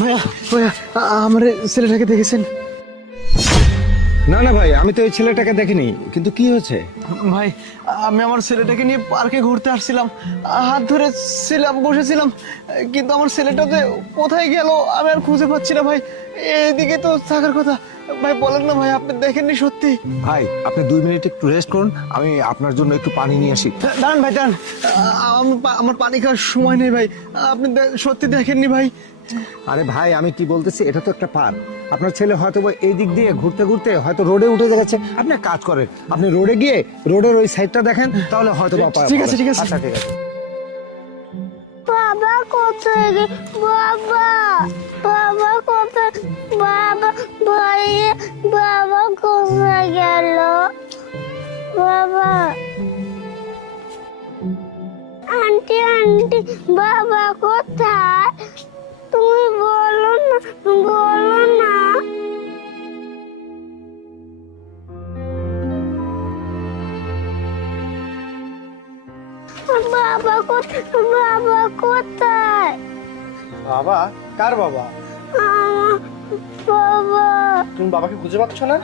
ভাইয়া ভাইয়া আমার ছেলেটাকে দেখেছেন? না না ভাই, আমি তো এই ছেলেটাকে দেখিনি, কিন্তু কি হয়েছে? ভাই আমি আমার ছেলেটাকে নিয়ে পার্কে ঘুরতে আসছিলাম, হাত ধরে ছিলাম, বসেছিলাম, কিন্তু আমার ছেলেটা যে কোথায় গেল আমি আর খুঁজে পাচ্ছি না ভাই। এইদিকে তো থাকার কথা। ভাই বলেন না ভাই, আপনি দেখেননি সত্যি? ভাই আপনি 2 মিনিট একটু রেস্ট করুন, আমি আপনার জন্য একটু পানি নিয়ে আসি। দাঁড়ান ভাই দাঁড়ান, আমার পানি খাওয়ার সময় নেই ভাই। আপনি সত্যি দেখেননি ভাই? আরে ভাই আমি কি বলতেছি, এটা তো একটা পার্ক। আপনার ছেলে হয়তো বা এই দিক দিয়ে ঘুরতে ঘুরতে হয়তো রোডে উঠে গেছে। আপনি এক কাজ করেন, আপনি রোডে গিয়ে রোডের ওই সাইডটা দেখেন, তাহলে হয়তো বা ঠিক আছে, ঠিক আছে। আচ্ছা ঠিক আছে। বাবা কোথায় বাবা, বাবা কোথায়, বাবা ভাইয়া, বাবা কোথায় গেল? বাবা, আন্টি আন্টি, বাবা কোথায়? তুমি বলো না, বলো না। বাবা কোথায়, বাবা কোথায়? বাবা? কার বাবা? আমার বাবা। তুমি বাবাকে খুঁজে পাচ্ছ না?